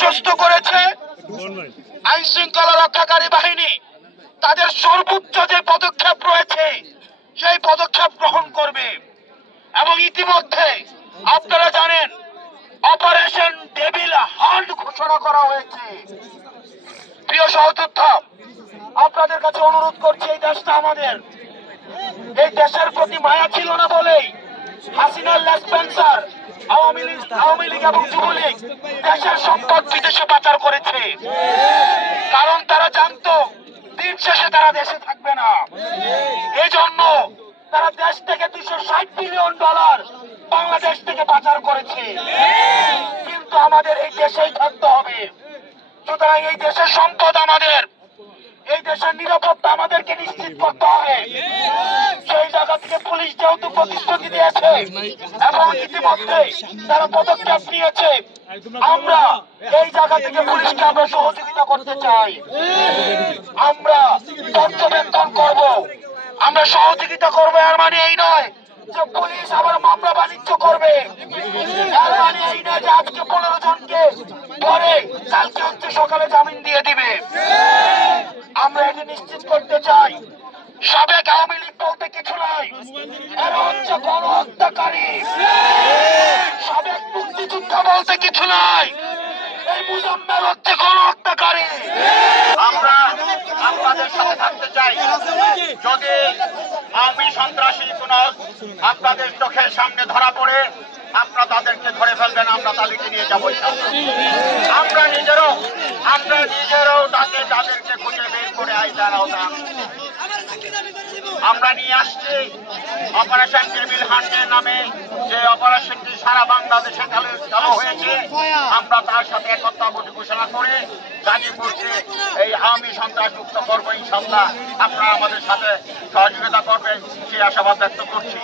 আশ্বস্ত করেছে আইন শৃঙ্খলা রক্ষাকারী বাহিনী তাদের সর্বোচ্চ যে পদক্ষেপ রয়েছে সেই পদক্ষেপ গ্রহণ করবে। এবং ইতিমধ্যে আপনারা জানেন অপারেশন ডেভিল হান্ট ঘোষণা করা হয়েছে। প্রিয় সহযোদ্ধা, আপনাদের কাছে অনুরোধ করছি, এই দেশটা আমাদের, এই দেশের প্রতি মায়া ছিল না বলেই হাসিনার লেসপেন্সার আওয়ামী লীগ এবং যুবলীগ দেশের সম্পদ বিদেশে পাচার করেছে। কারণ তারা জানতো দিন শেষে তারা দেশে থাকবে না। এই জন্য তারা দেশ থেকে $260 বিলিয়ন বাংলাদেশ থেকে পাচার করেছে। কিন্তু আমাদের এই দেশেই থাকতে হবে। সুতরাং এই দেশের সম্পদ আমাদের, এই দেশের নিরাপত্তা আমাদেরকে নিশ্চিত করতে হবে। সেই জায়গা থেকে পুলিশ যেহেতু প্রতিশ্রুতি দিয়েছে এবং ইতিমধ্যে তারা পদক্ষেপ নিয়েছে, আমরা এই জায়গা থেকে পুলিশকে আমরা সহযোগিতা করতে চাই। আমরা পর্যবেক্ষণ করব, আমরা সহযোগিতা করবো। এর মানে এই নয় যে পুলিশ আবার মামলা বাণিজ্য করবে। এর মানে এই নয় যে আজকে 15 জনকে পরে কালকে হচ্ছে সকালে জামিন দিয়ে দিবে। আমরা এটি নিশ্চিত করতে চাই সাবেক আওয়ামী লীগ বলতে কিছু নাই, এরা হচ্ছে গণহত্যাকারী। সাবেক মুক্তিযোদ্ধা বলতে কিছু নাই, এই মুজাম্মেল হচ্ছে গণহত্যাকারী। আমরা আপনাদের সাথে থাকতে চাই। যদি আওয়ামী সন্ত্রাসী কোন আপনাদের চোখের সামনে ধরা পড়ে আপনারা তাদেরকে ধরে ফেলবেন, আমরা তাদেরকে নিয়ে যাবো। আমরা নিজেরাও তাদেরকে খুঁজে বের করে আইদার আওতায় আমরা নিয়ে আসছি। অপারেশন ডেভিল হান্টের নামে যে অপারেশনটি সারা বাংলাদেশে চালু হয়েছে, আমরা তার সাথে একতা ঘোষণা করে গাজীপুরকে এই আওয়ামী সন্ত্রাস মুক্ত করবো। ইনশাআল্লাহ আপনারা আমাদের সাথে সহযোগিতা করবেন, সেই আশাবাদ ব্যক্ত করছি।